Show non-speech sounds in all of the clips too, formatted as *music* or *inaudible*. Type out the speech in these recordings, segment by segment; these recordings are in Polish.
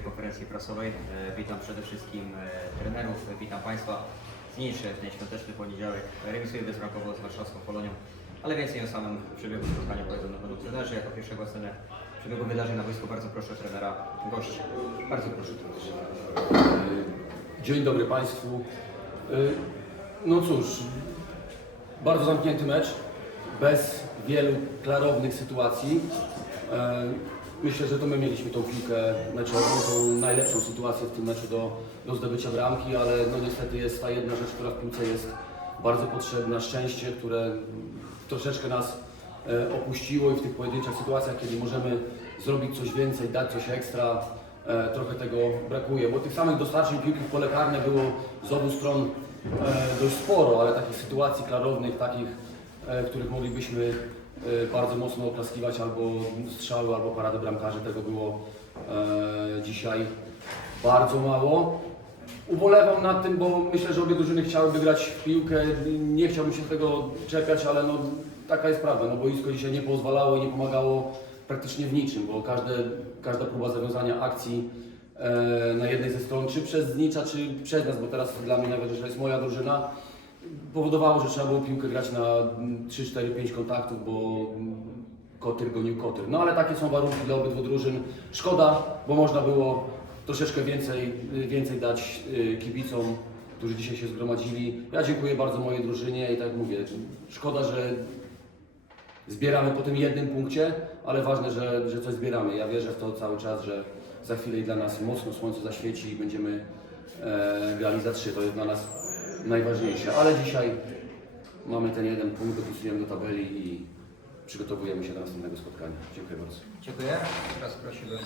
naszej konferencji prasowej. E, Witam przede wszystkim e, trenerów, witam Państwa. Zniczy ten świąteczny poniedziałek. Remisuje bezbramkowo z warszawską Polonią, ale więcej o samym przebiegu spotkania powiedzą na pewno trenerzy. Jako pierwszego scenę przebiegu wydarzeń na boisku bardzo proszę trenera gości. Bardzo proszę. Dzień dobry Państwu. No cóż, bardzo zamknięty mecz, bez wielu klarownych sytuacji. Myślę, że to my mieliśmy tą piłkę meczową, tą najlepszą sytuację w tym meczu do, do zdobycia bramki, ale no niestety jest ta jedna rzecz, która w piłce jest bardzo potrzebna, szczęście, które troszeczkę nas e, opuściło i w tych pojedynczych sytuacjach, kiedy możemy zrobić coś więcej, dać coś ekstra, e, trochę tego brakuje, bo tych samych dostarczeń piłki w pole karne było z obu stron e, dość sporo, ale takich sytuacji klarownych, takich, w których moglibyśmy bardzo mocno oklaskiwać albo strzały, albo parady bramkarzy, tego było e, dzisiaj bardzo mało. Ubolewam nad tym, bo myślę, że obie drużyny chciałyby grać w piłkę. Nie chciałbym się tego czepiać, ale no, taka jest prawda. No, boisko dzisiaj nie pozwalało i nie pomagało praktycznie w niczym, bo każde, każda próba zawiązania akcji e, na jednej ze stron, czy przez Znicza, czy przez nas, bo teraz dla mnie najważniejsza jest moja drużyna, powodowało, że trzeba było piłkę grać na mm, 3, 4, 5 kontaktów, bo kotyr gonił kotyr. No ale takie są warunki dla obydwu drużyn. Szkoda, bo można było troszeczkę więcej, więcej dać y, kibicom, którzy dzisiaj się zgromadzili. Ja dziękuję bardzo mojej drużynie i tak mówię, szkoda, że zbieramy po tym jednym punkcie, ale ważne, że, że coś zbieramy. Ja wierzę w to cały czas, że za chwilę i dla nas mocno słońce zaświeci i będziemy e, grali za trzy. To jest dla nas najważniejsze. Ale dzisiaj mamy ten jeden punkt, dopisujemy do tabeli i przygotowujemy się do następnego spotkania. Dziękuję bardzo. Dziękuję. Teraz prosimy o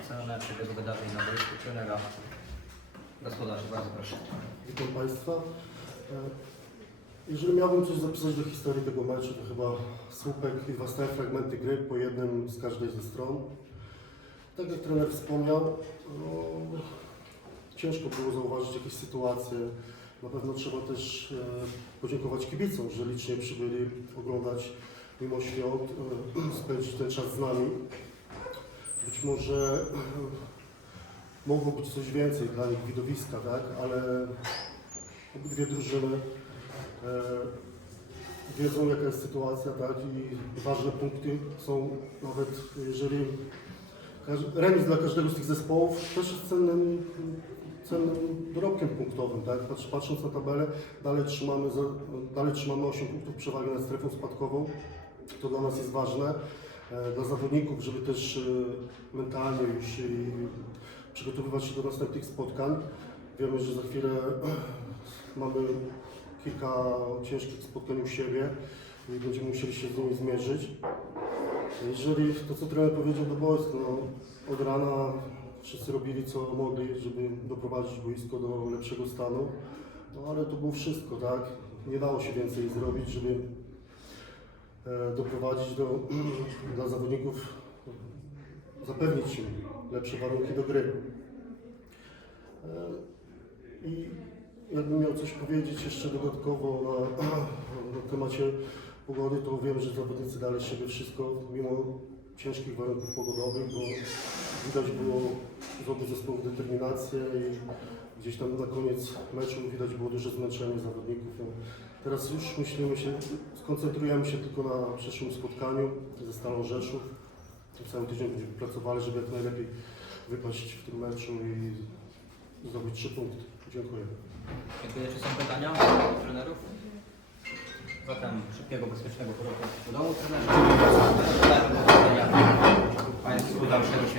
ocenę przebiegu wydarzeń na boisku trenera gospodarzy. Bardzo proszę. Witam Państwa. E, Jeżeli miałbym coś zapisać do historii tego meczu, to chyba słupek i dwa stałe fragmenty gry po jednym z każdej ze stron. Tak jak trener wspomniał, no, ciężko było zauważyć jakieś sytuacje. Na pewno trzeba też e, podziękować kibicom, że licznie przybyli oglądać mimo świąt, e, *clears throat* spędzić ten czas z nami. Być może e, mogło być coś więcej dla nich widowiska, tak? ale obydwie drużyny wiedzą jaka jest sytuacja tak? i ważne punkty są nawet jeżeli remis dla każdego z tych zespołów też jest cennym, cennym dorobkiem punktowym. Tak? Patrz, patrząc na tabelę, dalej trzymamy, dalej trzymamy 8 punktów przewagi nad strefą spadkową. To dla nas jest ważne. E, Dla zawodników, żeby też e, mentalnie już przygotowywać się do następnych spotkań. Wiemy, że za chwilę *clears throat* mamy kilka ciężkich spotkań u siebie i będziemy musieli się z nimi zmierzyć. Jeżeli to, co trener powiedział do boiska, no, od rana wszyscy robili co mogli, żeby doprowadzić boisko do lepszego stanu, no ale to było wszystko, tak? Nie dało się więcej zrobić, żeby e, doprowadzić do, *clears throat* dla zawodników, zapewnić im lepsze warunki do gry. E, I jakbym miał coś powiedzieć jeszcze dodatkowo na, *clears throat* na temacie pogody, to wiem, że zawodnicy dali siebie wszystko mimo ciężkich warunków pogodowych, bo widać było z obu zespołów determinację i gdzieś tam na koniec meczu widać było duże zmęczenie zawodników. No, Teraz już myślimy się, skoncentrujemy się tylko na przyszłym spotkaniu ze Stalą Rzeszów. Cały tydzień będziemy pracowali, żeby jak najlepiej wypaść w tym meczu i zdobyć trzy punkty. Dziękuję. Dziękuję. Czy są pytania? Zatem szybkiego, bezpiecznego powrotu do domu trenerze. Państwu dalszego święta.